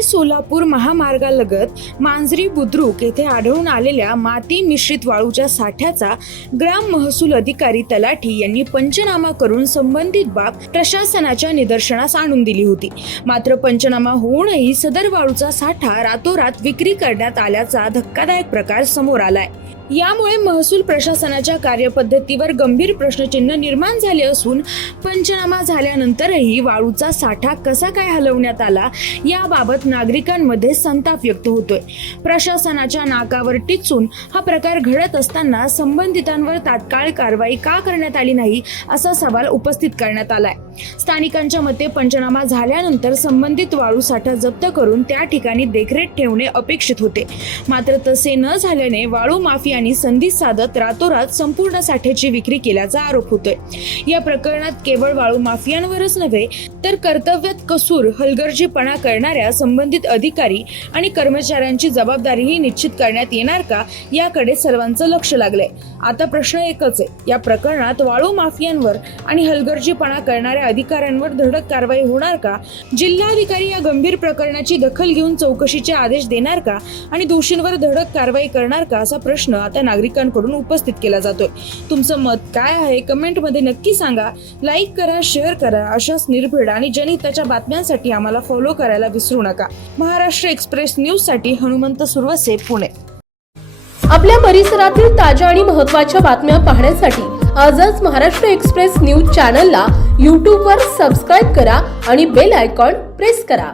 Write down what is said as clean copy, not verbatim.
पुणे सोलापूर महामार्गालगत मांजरी बुद्रुक येथे आढळून आलेल्या माती मिश्रित वाळूच्या साठ्याचा ग्राम महसूल अधिकारी तलाठी यांनी पंचनामा करून संबंधित बाब प्रशासनाच्या निदर्शनास आणून दिली होती। मात्र पंचनामा होऊनही सदर वाळूचा साठा रातोरात विक्री करण्यात आल्याचा धक्कादायक प्रकार समोर आलाय। यामुळे महसूल प्रशासनाच्या कार्यपद्धतीवर गंभीर प्रश्नचिन्ह निर्माण झाले असून पंचनामा झाल्यानंतरही वाळूचा साठा कसा काय हलवण्यात आला याबाबत नागरिकांमध्ये संताप व्यक्त होतोय। प्रशासनाच्या नाकावर टिचून हा प्रकार घडत असताना संबंधितांवर तात्काळ कारवाई का करण्यात आली नाही असा सवाल उपस्थित करण्यात आलाय। स्थानिकांच्या मते पंचनामा झाल्यानंतर संबंधित वाळू साठा जप्त करून त्या ठिकाणी देखरेख ठेवणे अपेक्षित होते, मात्र तसे न झाल्याने वाळू माफिया संधी साधत रातोरात संपूर्ण साठ्याची विक्री केल्याचा आरोप होतोय। या प्रकरणात केवळ वाळू माफियांवरच नव्हे तर कर्तव्यात कसूर हलगर्जीपणा करणाऱ्या संबंधित अधिकारी आणि कर्मचाऱ्यांची जबाबदारीही निश्चित करण्यात येणार का याकडे सर्वांचं लक्ष लागलंय। आता प्रश्न एकच आहे, या प्रकरणात वाळू माफियांवर आणि हलगर्जीपणा करणाऱ्या अधिकाऱ्यांवर धडक कारवाई होणार का? जिल्हाधिकारी या गंभीर प्रकरणाची दखल घेऊन चौकशीचे आदेश देणार का आणि दोषींवर धडक कारवाई करणार का असा प्रश्न आता नागरिकांकडून उपस्थित केला जातोय। तुमचं मत काय आहे कमेंट मध्ये नक्की सांगा। लाईक करा, शेअर करा। अशाच निर्भीड आणि जनहिताच्या बातम्यांसाठी आम्हाला फॉलो करायला विसरू नका। महाराष्ट्र एक्सप्रेस न्यूज साठी हनुमंत सुरवसे, पुणे। आपल्या परिसरातील ताज्या आणि महत्त्वाच्या बातम्या पाहण्यासाठी आजच महाराष्ट्र एक्सप्रेस न्यूज चॅनलला YouTube वर सबस्क्राइब करा आणि बेल आयकॉन प्रेस करा।